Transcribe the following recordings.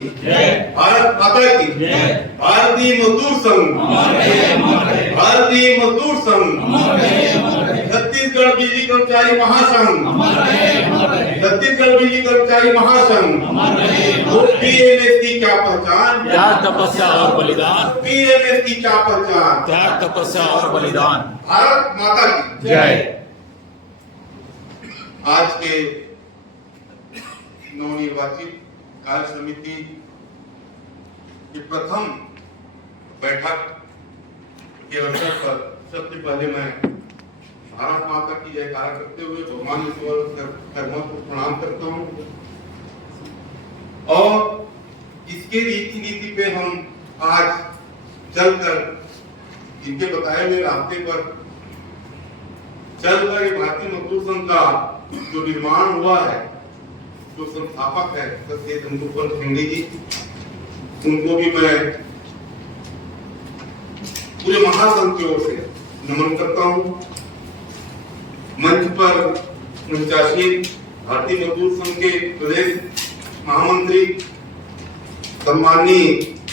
भारत माता की भारतीय मजदूर संघ, भारतीय मजदूर संघ, छत्तीसगढ़ बिजली कर्मचारी महासंघ, छत्तीसगढ़ बिजली कर्मचारी महासंघ, पीएमएस की क्या पहचान, त्याग तपस्या और बलिदान, पीएमएस की क्या पहचान, त्याग तपस्या और बलिदान। भारत माता की जय। आज के नवनिर्वाचित कार्य समिति की प्रथम बैठक के अवसर पर सबसे पहले मैं भारत माता की जयकारा करते हुए भगवान कर्मों को प्रणाम करता हूँ और इसके रीति नीति पे हम आज चलकर इनके बताए हुए रास्ते पर चलकर भारतीय मजदूर संघ का जो निर्माण हुआ है, जो संस्थापक है सत्य धनगोपाल खंडी जी, उनको भी मैं पूरे महासंघ की ओर से नमन करता हूँ। मंच पर मंचासीन भारतीय मजदूर संघ के प्रदेश महामंत्री सम्माननीय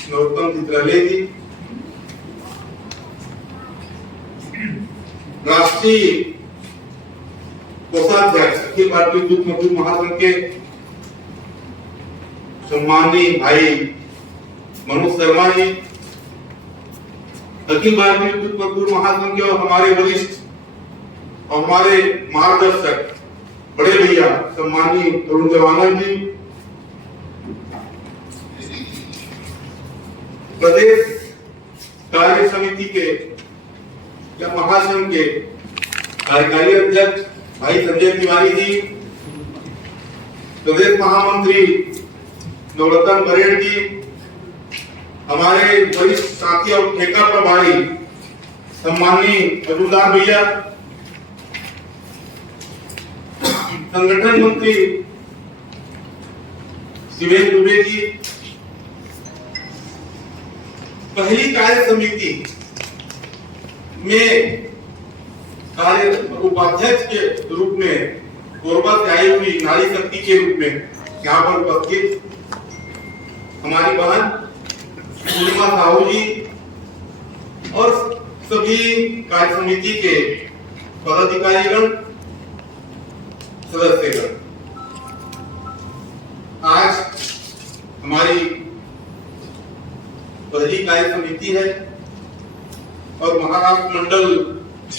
नरोत्तम चित्रालय जी, राष्ट्रीय कोषाध्यक्ष अखिल भारतीय दूध मजदूर महासंघ के सम्माननीय भाई मनोज शर्मा जी, अखिल भारतीय दूध मजदूर महासंघ के और हमारे वरिष्ठ और हमारे मार्गदर्शक बड़े भैया सम्माननीय तरुण जवाना जी, प्रदेश कार्य समिति के या महासंघ के कार्यकारी अध्यक्ष भाई संजय तिवारी जी, प्रदेश महामंत्री नवरत्न बरेड़ जी, हमारे वरिष्ठ साथी और ठेका प्रभारी सम्माननीय मजूमदार भैया, संगठन मंत्री शिवेश दुबे जी, पहली कार्य समिति में कार्य उपाध्यक्ष के रूप में कोरबा से आई हुई नारी शक्ति के रूप में यहाँ पर उपस्थित हमारी बहन पूर्णिमा साहू जी और सभी कार्य समिति के पदाधिकारीगण, सदस्यगण, आज हमारी पहली कार्य समिति है और महाराष्ट्र मंडल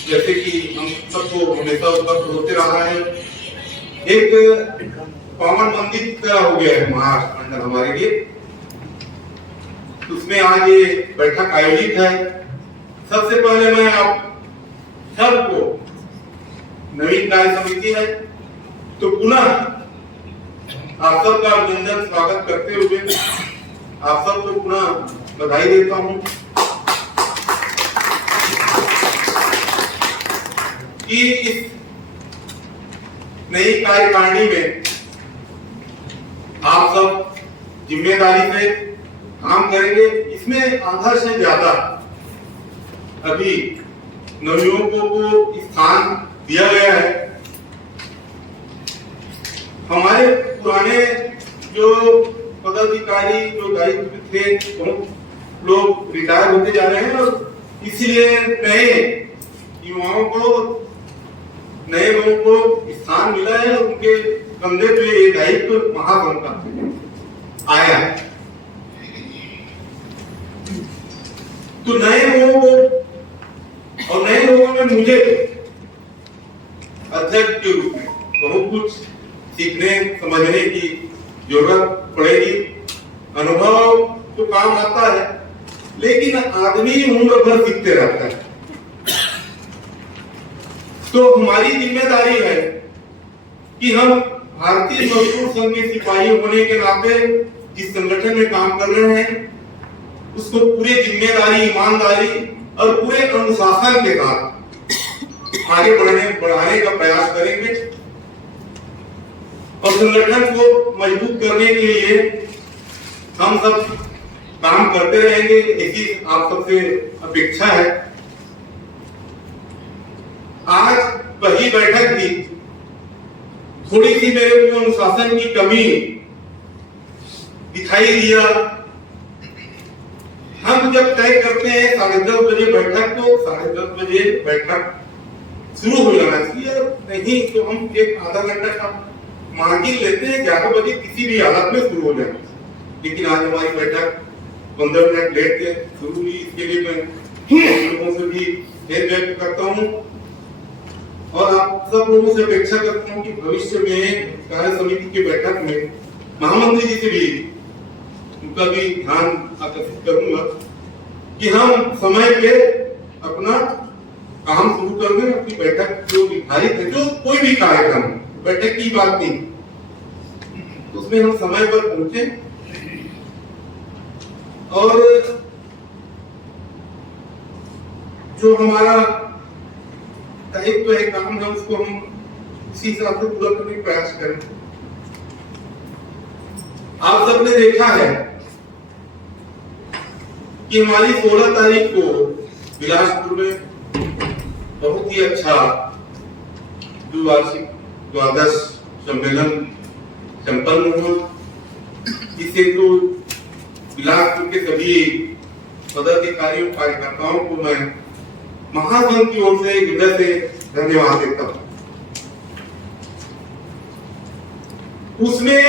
जैसे कि हम सबको हमेशा उपलब्ध होते रहा है, एक कॉमन मंदिर की तरह हो गया है महाराष्ट्र मंडल हमारे लिए। उसमें आज ये बैठक आयोजित है। सबसे पहले मैं आप सबको, नवीन कार्य समिति है तो पुनः आप सबका अभिनंदन स्वागत करते हुए आप सबको पुनः बधाई देता हूँ कि इस नई कार्यकारिणी में आप सब जिम्मेदारी से काम करेंगे। इसमें आधा से ज्यादा अभी नवयुवकों को स्थान दिया गया है। हमारे पुराने जो पदाधिकारी जो दायित्व थे लोग रिटायर होते जा रहे हैं और इसलिए नए युवाओं को, नए लोगों को स्थान मिला है और उनके कंधे पे ये दायित्व महासंघ का आया है। तो नए लोगों को और नए लोगों में मुझे अध्यक्ष के रूप में बहुत कुछ सीखने समझने की जरूरत पड़ेगी। अनुभव तो काम आता है लेकिन आदमी उम्र भर सीखते रहता है। तो हमारी जिम्मेदारी है कि हम भारतीय मजदूर संघ के सिपाही होने के नाते जिस संगठन में काम कर रहे हैं उसको पूरी जिम्मेदारी, ईमानदारी और पूरे अनुशासन के साथ आगे बढ़ाने का प्रयास करेंगे और संगठन को मजबूत करने के लिए हम सब काम करते रहेंगे, ऐसी आप सबसे अपेक्षा है। आज पहली बैठक थी, थोड़ी सी मेरे को अनुशासन की कमी दिखाई दिया। हम जब तय करते हैं 10:30 बजे बैठक, तो 10:30 बजे बैठक शुरू हो जाना चाहिए, नहीं तो हम एक आधा घंटा का मार्जिन लेते हैं, 11 बजे किसी भी हालत में शुरू हो जाए। लेकिन आज हमारी बैठक 15 मिनट लेट के शुरू हुई, इसके लिए मैं लोगों से भी खेद व्यक्त करता हूँ और आप सब लोगों से अपेक्षा करता हूँ कि भविष्य में कार्य समिति की बैठक में महामंत्री जी से भी उनका भी ध्यान आकर्षित करूंगा कि हम समय पे अपना काम शुरू कर दें। अपनी बैठक जो निर्धारित है, जो कोई भी कार्यक्रम, बैठक की बात नहीं, उसमें हम समय पर पहुंचे और जो हमारा दायित्व है, काम है, उसको हम इसी हिसाब से पूरा करने का प्रयास करें। आप सबने देखा है कि हमारी 16 तारीख को बिलासपुर में बहुत ही अच्छा द्विवार्षिक द्वादश सम्मेलन संपन्न हुआ। इसे तो बिलासपुर के सभी पदाधिकारियों कार्यकर्ताओं को मैं महासंघ की ओर से हृदय से धन्यवाद देता हूं। उसमें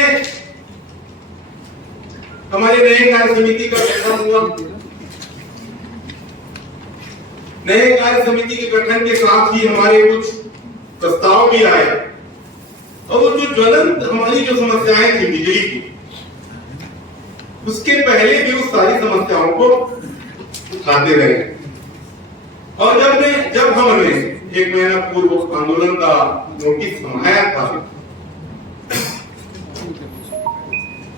हमारे नए कार्य समिति का गठन हुआ। नए कार्य समिति के गठन के साथ ही हमारे कुछ प्रस्ताव भी आए और वो जो ज्वलंत हमारी जो समस्याएं थी बिजली की, उसके पहले भी उस सारी समस्याओं को उठाते रहे। और जब हमने 1 महीना पूर्व आंदोलन का नोटिस मंगाया था,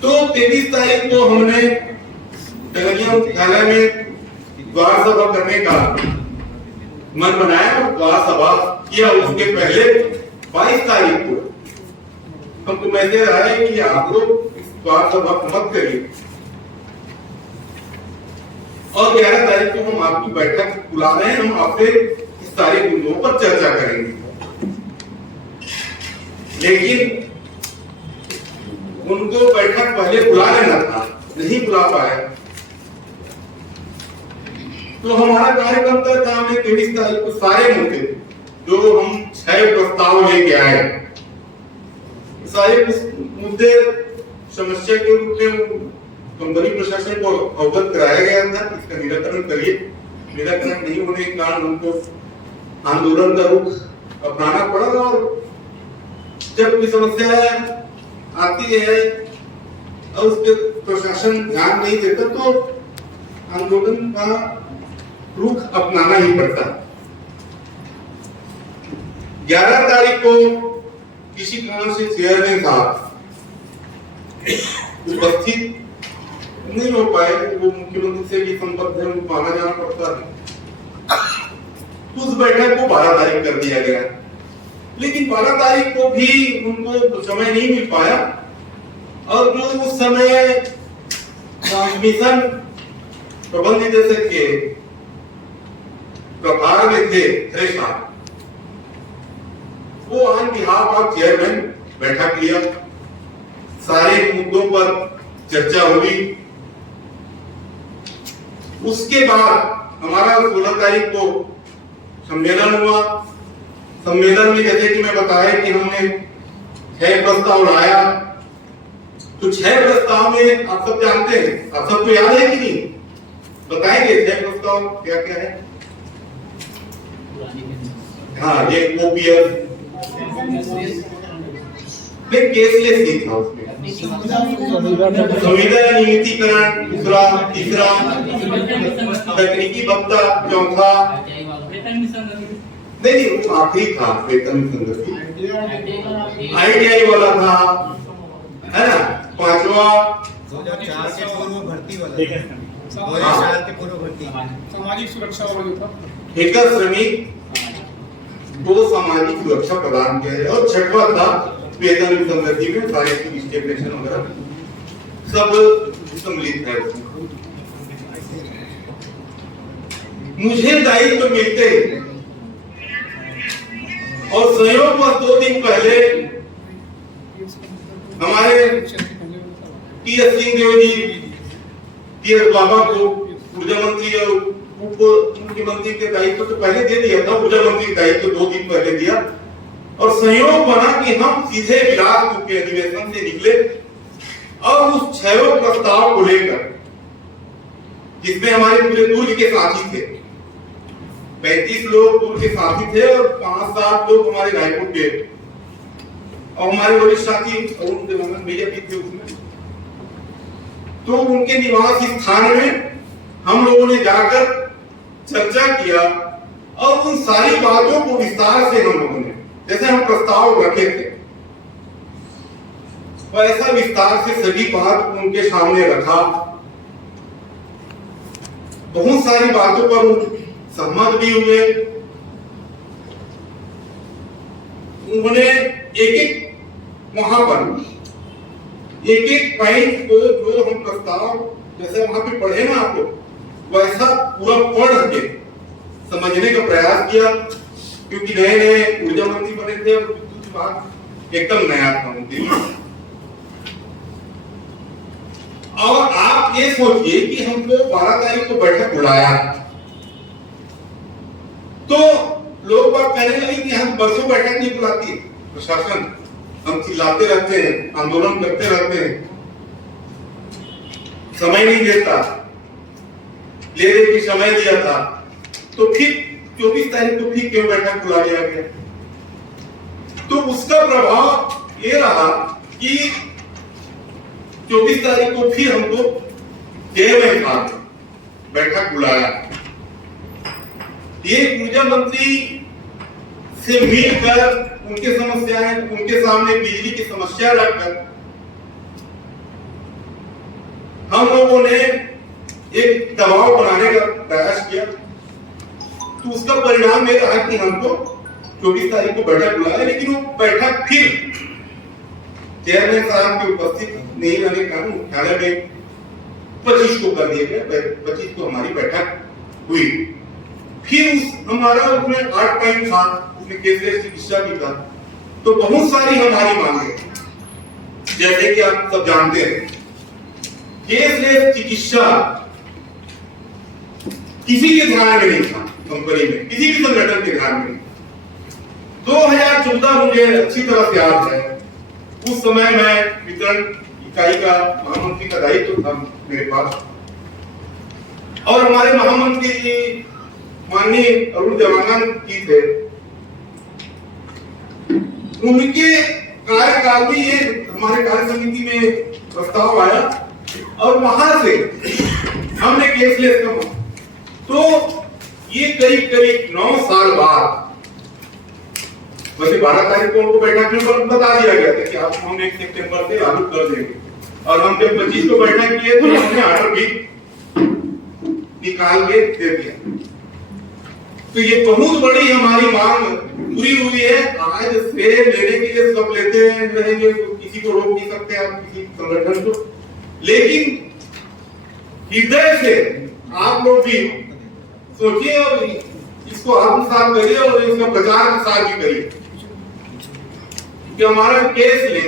तो 23 तारीख को हमने टहलिया मुख्यालय में द्वार सभा करने का मन बनाया और द्वार सभा किया। उसके पहले 22 तारीख को हमको मैसेज आया कि आप लोग इस द्वार सभा को मत करिए और 11 तारीख को हम आपकी बैठक बुला रहे हैं, हम आपसे इस सारे मुद्दों पर चर्चा करेंगे। लेकिन उनको बैठक पहले बुला लेना था, नहीं बुला पाए, तो हमारा कार्यक्रम तय था। हमने 23 तारीख को सारे मुद्दे जो हम 6 प्रस्ताव लेके आए, सारे मुद्दे समस्या के रूप में कंपनी प्रशासन को अवगत कराया गया था। इसका निराकरण करिए। निराकरण नहीं होने के कारण हमको आंदोलन का रुख अपनाना पड़ा और जब कोई समस्या आती है और उसके प्रशासन ध्यान नहीं देता तो आंदोलन का रुख अपनाना ही पड़ता। 11 तारीख को किसी कारण से चेयरमैन साहब उपस्थित नहीं हो पाए, वो मुख्यमंत्री से भी संपर्क है, उनको आना जाना पड़ता है। उस बैठक को 12 तारीख कर दिया गया, लेकिन 12 तारीख को भी उनको समय नहीं मिल पाया और जो उस समय ट्रांसमिशन प्रबंध निदेशक के प्रभार में थे साहब, वो ऑन बिहाफ ऑफ चेयरमैन बैठक लिया, सारे मुद्दों पर चर्चा हुई। उसके बाद हमारा 16 तारीख को सम्मेलन हुआ। सम्मेलन में जैसे कि मैं बताया कि हमने 6 प्रस्ताव लाया, तो 6 प्रस्ताव में आप सब जानते हैं, आप सबको याद है कि नहीं? बताएंगे 6 प्रस्ताव क्या क्या है? हाँ, ये ओपीएस केसलेस नहीं था उसमें, संविदा नियमितीकरण दूसरा, तीसरा तकनीकी भत्ता चौथा, नहीं वो आखिरी था, वेतन संगति ITI वाला था, है ना, 5वां 2004 के पूर्व भर्ती वाला, 2004 के पूर्व भर्ती, सामाजिक सुरक्षा वाला जो था, ठेका श्रमिक को सामाजिक सुरक्षा प्रदान किया है और 6वां था वेतन संगति में सारे स्टेबलेशन वगैरह सब सम्मिलित है। मुझे दायित्व मिलते और संयोग पर 2 दिन पहले हमारे टी.एस. सिंहदेव जी टी.एस. बाबा को ऊर्जा मंत्री और उप मुख्यमंत्री के दायित्व तो पहले दे दिया था, ऊर्जा मंत्री के दायित्व 2 दिन पहले दिया, और संयोग बना कि हम सीधे बिलासपुर के अधिवेशन से निकले और उस 6 प्रस्ताव को लेकर, जिसमें हमारे पूरे दुर्ग के साथी थे, 35 लोग दुर्ग के साथी थे और 5-7 लोग हमारे रायपुर के, और हमारे वरिष्ठ साथी अरुण देवानंद भैया भी थे उसमें। तो उनके निवास स्थान में हम लोगों ने जाकर चर्चा किया और उन सारी बातों को विस्तार से हम लोगों ने, जैसे हम प्रस्ताव रखे थे वैसा विस्तार से सभी बात उनके सामने रखा। बहुत सारी बातों पर सहमत भी हुए। उन्होंने एक वहां पर एक पॉइंट को, जो हम प्रस्ताव जैसे वहां पे पढ़े ना आप लोग, वैसा पूरा पढ़ के समझने का प्रयास किया, क्योंकि नए नए ऊर्जा मंत्री बने थे और विद्युत विभाग एकदम नया था उनके लिए। और आप ये सोचिए कि हमको 12 तारीख को बैठक बुलाया, तो लोग बात कहने लगे कि हम बरसों बैठक नहीं बुलाती प्रशासन, हम चिल्लाते रहते हैं, आंदोलन करते रहते हैं, समय नहीं देता, ले दे के समय दिया था, तो फिर 24 तारीख को फिर क्यों बैठक बुला लिया गया? तो उसका प्रभाव ये रहा कि 24 तारीख को फिर हमको चेयरमैन साहब बैठक बुलाया। ये ऊर्जा मंत्री से मिलकर उनके समस्याएं, उनके सामने बिजली की समस्या रखकर हम लोगों ने एक दबाव बनाने का प्रयास किया। तो उसका परिणाम ये रहा कि हमको 24 तारीख को बैठक बुलाया, लेकिन वो बैठक फिर चेयरमैन साहब की उपस्थित नहीं रहने के कारण मुख्यालय में 25 को कर दिया गया। 25 को हमारी बैठक हुई। फिर हमारा उसमें 8 पॉइंट था, उसमें केसलेस चिकित्सा भी था। तो बहुत सारी हमारी मांगे, जैसे कि आप सब जानते हैं, केसलेस चिकित्सा किसी के ध्यान में नहीं था, कंपनी में किसी भी संगठन के ध्यान में। 2014 मुझे अच्छी तरह से याद है, उस समय मैं वितरण इकाई का महामंत्री का दायित्व था मेरे पास, और हमारे महामंत्री जी माननीय अरुण देवानंद जी थे। उनके कार्यकाल में ये हमारे कार्य समिति में प्रस्ताव आया और वहां से हमने केसलेस का, तो ये करीब 9 साल बाद, वैसे 12 तारीख को उनको बैठक में बता दिया गया था कि आपको हम 1 सितंबर से लागू कर देंगे, और हम जब 25 को बैठक किए तो हमने ऑर्डर भी निकाल के दे दिया। तो ये बहुत बड़ी हमारी मांग पूरी हुई है। आज से लेने के लिए सब लेते हैं, रहेंगे, किसी को रोक नहीं सकते आप, किसी संगठन को, लेकिन हृदय से आप लोग भी सोचिए और इसको आत्मसात करिए और इसका प्रचार प्रसार भी करिए कि हमारा केस ले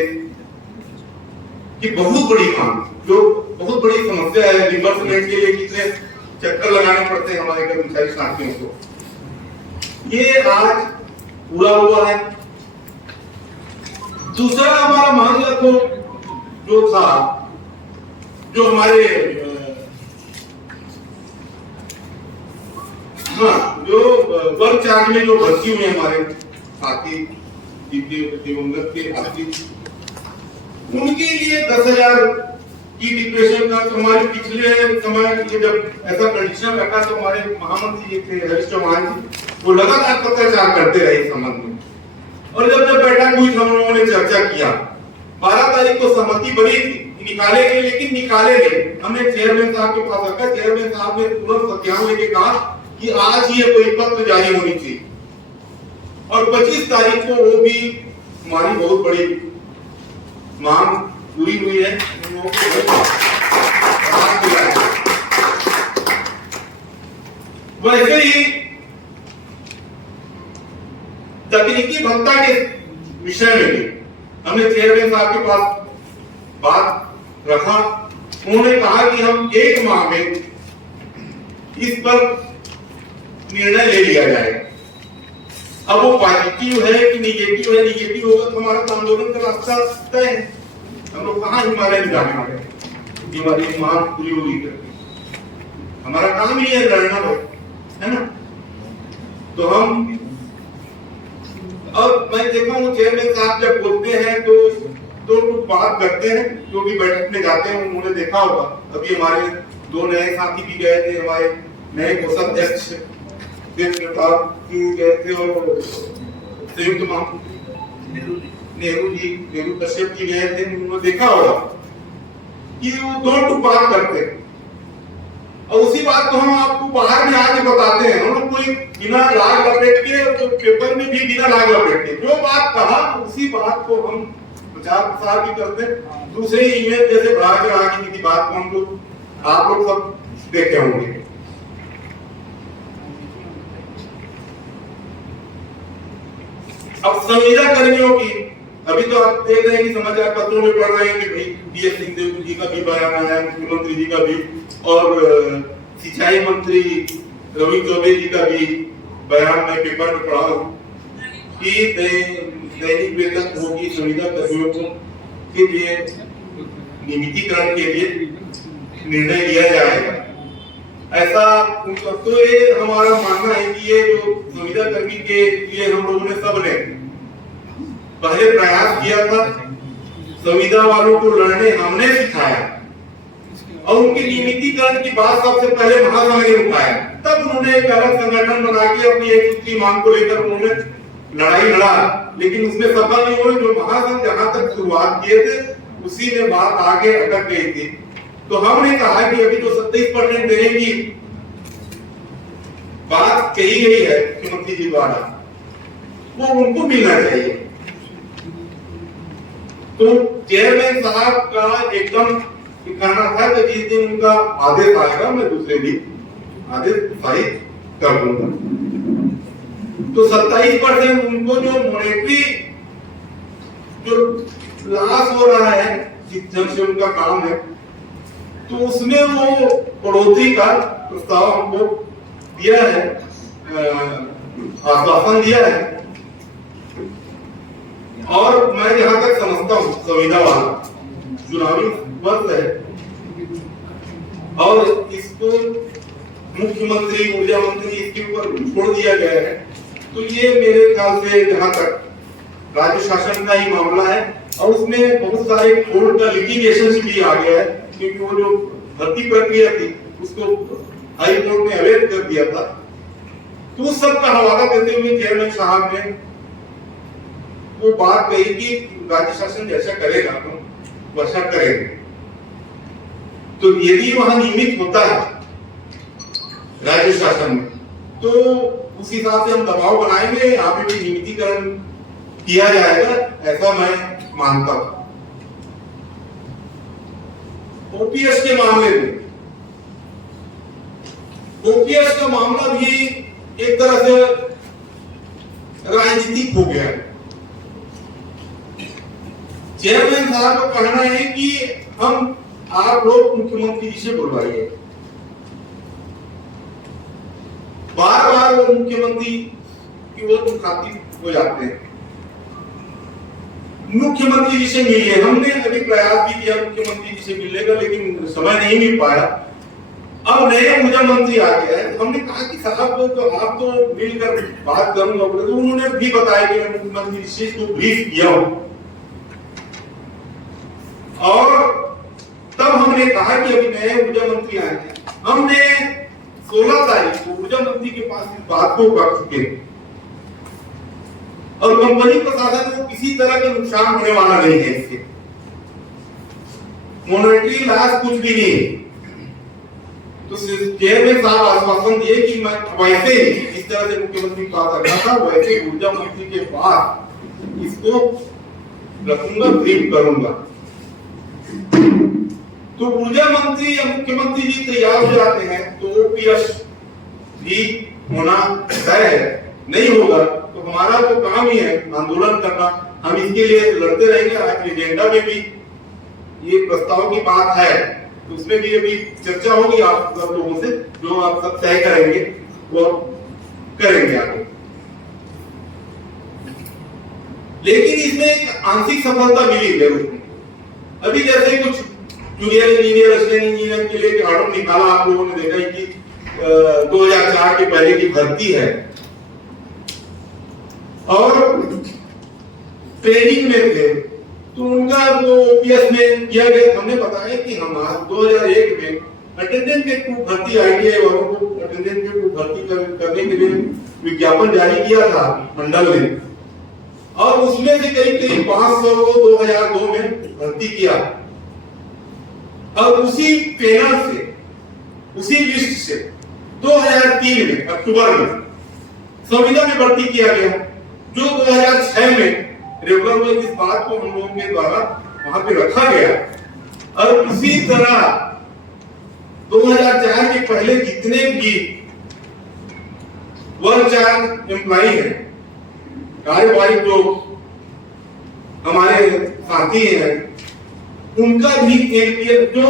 कि बहुत बड़ी मांग, जो बहुत बड़ी समस्या है, रिवर्समेंट के लिए कितने चक्कर लगाने पड़ते हैं हमारे कर्मचारी साथियों को, ये आज पूरा हुआ है। दूसरा हमारा मामला तो जो था, जो हमारे जो वर्क चार्ज में जो भर्ती हुए हमारे साथी दिवंगत के साथी, उनके लिए 10,000 की डिप्रेशन का, तो हमारे पिछले समय जब ऐसा कंडीशन रखा तो हमारे महामंत्री जी थे हरीश चौहान जी, वो लगातार पत्राचार करते रहे इस संबंध में, और जब बैठक हुई हम लोगों ने चर्चा किया। 12 तारीख को सहमति बनी थी निकाले गए, लेकिन निकाले नहीं। हमने चेयरमैन साहब के पास रखा, चेयरमैन साहब ने तुरंत सत्यान लेके कहा कि आज ही ये परिपत्र जारी होनी चाहिए, और 25 तारीख को वो भी हमारी बहुत बड़ी मांग पूरी हुई है। वैसे ही तकनीकी भत्ता के विषय में भी हमने चेयरमैन साहब के पास बात रखा। उन्होंने कहा कि हम 1 माह में इस पर निर्णय ले लिया जाएगा। अब वो पॉजिटिव है कि निगेटिव है, निगेटिव होगा तो हमारा तो आंदोलन का रास्ता तय है। हम लोग कहाँ हिमालय में जाने वाले हैं, हमारी मांग पूरी होगी करके। हमारा काम ही है लड़ना, है ना। तो हम, अब मैं देखा हूँ चेयरमैन साहब जब बोलते हैं तो बात करते हैं, जो भी बैठक में जाते हैं उन्होंने देखा होगा। अभी हमारे 2 नए साथी भी गए थे, हमारे नए कोषाध्यक्ष गए थे और संयुक्त नेहरू कश्यप जी गए थे। उन्होंने देखा होगा कि वो 2 टूक बात करते हैं और उसी बात को हम आपको बाहर में आके बताते हैं। हम लोग कोई बिना लाग लपेट के, तो पेपर में भी बिना लाग लपेट के जो बात कहा उसी बात को हम प्रचार प्रसार भी करते हैं। दूसरे ईमेल जैसे बढ़ा के राजनीति की बात को हम लोग, आप लोग सब देखे होंगे। अब संविदा कर्मियों की, अभी तो आप देख रहे हैं कि समाचार पत्रों में पढ़ रहे हैं कि भाई बीएस सिंहदेव जी का भी बयान आया, मुख्यमंत्री जी का भी, और सिंचाई मंत्री रवि चौबे जी का भी बयान मैं पेपर में पढ़ा हूँ कि दैनिक वेतन होगी संविदा कर्मियों के लिए नियमितीकरण के लिए निर्णय लिया जाएगा। ऐसा तो ये हमारा मानना है कि ये जो संविदा कर्मी के लिए हम लोगों ने सबने पहले प्रयास किया था, संविदा वालों को लड़ने हमने सिखाया और उनके नियमितीकरण की बात सबसे पहले महासंघ ने उठाया। तब उन्होंने एक अलग संगठन बना के अपनी एक सूत्री मांग को लेकर उन्होंने लड़ाई लड़ा, लेकिन उसमें सफल नहीं हुए। जो महासंघ जहां तक शुरुआत किए थे उसी में बात आगे अटक गई थी। तो हमने कहा कि अभी जो 27% देने की बात कही गई है मुख्यमंत्री जी द्वारा, वो उनको मिलना चाहिए। तो चेयरमैन साहब का एकदम कहना था कि जिस दिन उनका आदेश आएगा मैं दूसरे दिन आदेश पारित कर दूंगा। तो 27% उनको जो मॉनेटरी जो लॉस हो रहा है शिक्षण से उनका काम है, तो उसमें वो बढ़ोतरी का प्रस्ताव हमको दिया है, आश्वासन दिया है। और मैं जहां तक समझता हूँ संविदा वाला चुनावी वर्ष है और इसको मुख्यमंत्री, ऊर्जा मंत्री इसके ऊपर छोड़ दिया गया है। तो ये मेरे ख्याल से जहां तक राज्य शासन का ही मामला है और उसमें बहुत सारे कोर्ट का लिटिगेशन भी आ गया है, क्योंकि वो जो भर्ती प्रक्रिया थी उसको हाई कोर्ट ने अवैध कर दिया था। तो उस सब का हवाला देते हुए चेयरमैन साहब ने वो बात कही कि राज्य शासन जैसा करेगा तो वैसा करेंगे। तो यदि वहां नियमित होता है राज्य शासन में, तो उस हिसाब से हम दबाव बनाएंगे, यहाँ पे भी नियमितीकरण किया जाएगा, ऐसा मैं मानता हूं। ओपीएस के मामले में, ओपीएस का मामला भी एक तरह से राजनीतिक हो गया है। चेयरमैन साहब का कहना है कि हम आप लोग मुख्यमंत्री जी से बुलवाइए। बार बार वो मुख्यमंत्री की ओर मुखातिब हो जाते हैं, मुख्यमंत्री जी से मिलिए। हमने अभी प्रयास भी किया मुख्यमंत्री जी से मिलने का, लेकिन समय नहीं मिल पाया। अब नए ऊर्जा मंत्री आ गया है, हमने कहा कि साहब तो आप तो मिलकर बात करूंगा, तो उन्होंने भी बताया कि मैं मुख्यमंत्री जी को ब्रीफ किया हूं। और तब हमने कहा कि अभी नए ऊर्जा मंत्री आए हैं, हमने 16 तारीख को ऊर्जा मंत्री के पास इस बात को कर चुके हैं और कंपनी प्रशासन को किसी तरह का नुकसान होने वाला नहीं है। इससे मॉनेटरी लॉस कुछ भी नहीं है। तो चेयरमैन साहब आश्वासन दिए कि मैं वैसे ही जिस तरह से मुख्यमंत्री का करना था वैसे ऊर्जा मंत्री के पास इसको रखूंगा, ब्रीफ करूंगा। तो ऊर्जा मंत्री या मुख्यमंत्री जी तैयार हो जाते हैं तो ओपीएस भी होना तय है। नहीं होगा तो हमारा तो काम ही है आंदोलन करना, हम इसके लिए लड़ते रहेंगे। आज एजेंडा में भी ये प्रस्ताव की बात है, तो उसमें भी अभी चर्चा होगी आप सब लोगों से, जो आप सब तय करेंगे वो करेंगे आगे। लेकिन इसमें एक आंशिक सफलता मिली है उसमें। अभी जैसे कुछ जूनियर इंजीनियर, असिस्टेंट इंजीनियर के लिए ऑर्डर निकाला, आप लोगों ने देखा कि 2004 के पहले की भर्ती है और ट्रेनिंग में थे, तो उनका वो ओपीएस में किया गया। हमने बताया कि हम 2001 में अटेंडेंट के टू भर्ती आईटीआई वालों को अटेंडेंट के टू भर्ती करने के लिए विज्ञापन जारी किया था मंडल ने, और उसमें से करीब 500 को 2002 में भर्ती किया। और उसी पैनल से, उसी लिस्ट से 2003 में अक्टूबर में संविदा में भर्ती किया गया, जो 2006 में रेगुलर में इस बात को हम लोगों के द्वारा वहां पे रखा गया। और उसी तरह 2004 के पहले जितने भी वर्क चार्ज एम्प्लॉई हैं, कार्यवाही जो हमारे साथी हैं, उनका भी एनपीएस जो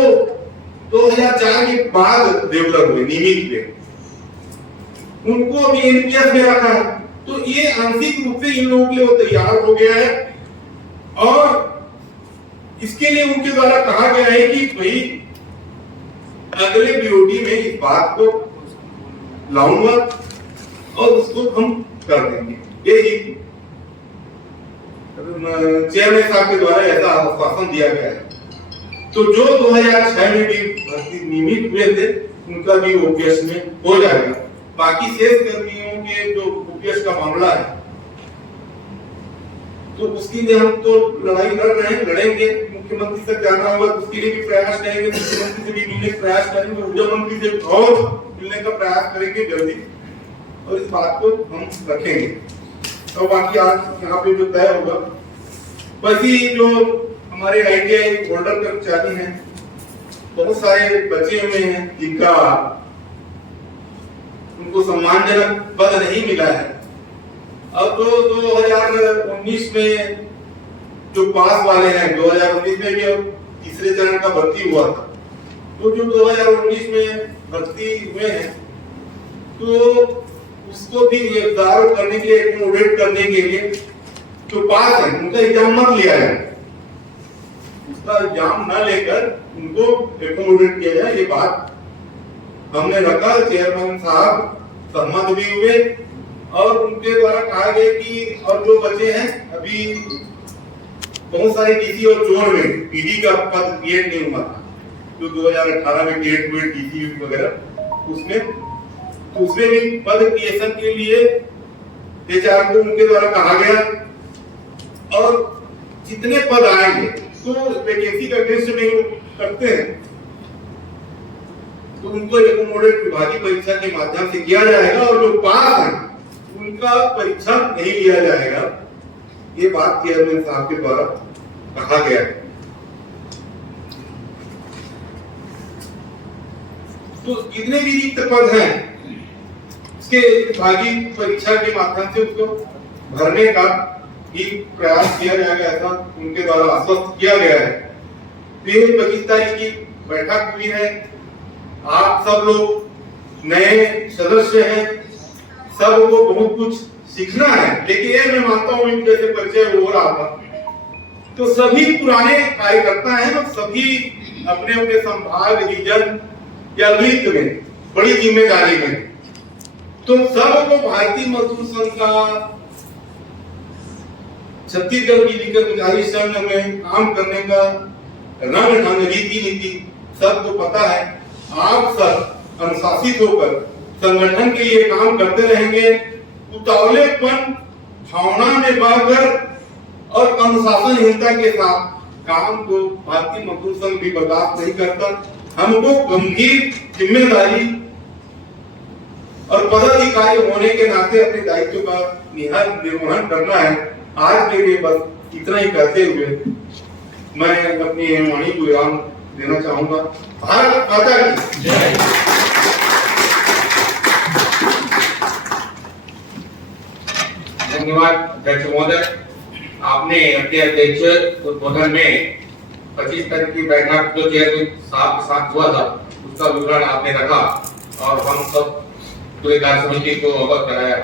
2004 के बाद रेगुलर हुए नियमित पे, उनको भी एनपीएस में रखा है। तो ये आंशिक रूप से इन लोगों के लिए वो तैयार हो गया है, और इसके लिए उनके द्वारा कहा गया है कि भाई अगले बीओडी में इस बात को लाऊंगा और उसको हम कर देंगे। यही चेयरमैन साहब के द्वारा ऐसा आश्वासन दिया गया है। तो जो 2006 में भी भर्ती नियमित हुए थे, उनका भी ओपीएस में हो जाएगा। बाकी शेष कर्मियों के जो ओपीएस का मामला है, तो उसके लिए हम तो लड़ाई लड़ रहे हैं, लड़ेंगे। मुख्यमंत्री तक जाना होगा, उसके लिए भी प्रयास करेंगे। मुख्यमंत्री से भी मिलने का प्रयास करेंगे, ऊर्जा मंत्री से और मिलने का प्रयास करेंगे जल्दी, और इस बात को हम रखेंगे। तो बाकी आज यहाँ पे जो तय होगा, वैसे जो हमारे आईटीआई होल्डर कर्मचारी हैं, बहुत सारे बचे हुए हैं जिनका उनको सम्मानजनक पद नहीं मिला है। अब तो 2019 में जो पास वाले हैं, 2019 में भी तीसरे चरण का भर्ती हुआ था, तो जो 2019 में भर्ती हुए हैं, तो उसको भी गिरफ्तार करने के लिए, एकोमोडेट करने के लिए जो पास है, उनका एग्जाम मत लिया जाए, उसका एग्जाम न लेकर उनको एकोमोडेट किया जाए। ये बात हमने रखा, चेयरमैन साहब सहमत भी हुए, और उनके द्वारा कहा गया कि और जो बचे हैं, अभी बहुत सारे डीसी और जोन में पीडी का पद क्रिएट नहीं हुआ था, जो 2018 में क्रिएट हुए डीसी वगैरह, उसमें भी पद क्रिएशन के लिए एचआर को उनके द्वारा कहा गया, और जितने पद आएंगे तो वैकेंसी का टेस्ट नहीं करते हैं, तो उनको एकोमोडेट विभागीय परीक्षा के माध्यम से किया जाएगा, और जो पास हैं उनका परीक्षा नहीं लिया जाएगा। ये बात चेयरमैन साहब के द्वारा कहा गया है। तो जितने भी रिक्त पद हैं, उसके विभागीय परीक्षा के माध्यम से उसको भरने का भी प्रयास किया जाएगा, ऐसा उनके द्वारा आश्वस्त किया गया है। 25 तारीख की बैठक हुई है। आप सब लोग नए सदस्य हैं, सबको बहुत कुछ सीखना है, लेकिन ये मैं मानता हूँ इनके जैसे परिचय हो रहा था, तो सभी पुराने कार्यकर्ता हैं, और सभी अपने अपने संभाग, रीजन या वृत्त में बड़ी जिम्मेदारी में, तो सबको भारतीय मजदूर संघ का, छत्तीसगढ़ बिजली कर्मचारी संघ में काम करने का रंग ढंग, रीति नीति सबको पता है। आप सब अनुशासित होकर संगठन के लिए काम करते रहेंगे, उतावलेपन भावना में बहकर और अनुशासनहीनता के साथ काम को भारतीय मजदूर संघ भी बर्दाश्त नहीं करता। हमको गंभीर जिम्मेदारी और पदाधिकारी होने के नाते अपने दायित्व का निर्वहन करना है। आज के लिए बस इतना ही कहते हुए मैं अपनी वाणी को विराम देना चाहूंगा। भारत माता की जय। धन्यवाद अध्यक्ष महोदय। आपने अपने अध्यक्ष उद्बोधन में 25 तारीख की बैठक जो चेयरमैन साहब के साथ हुआ था उसका विवरण आपने रखा और हम सब पूरे कार्य समिति को अवगत कराया।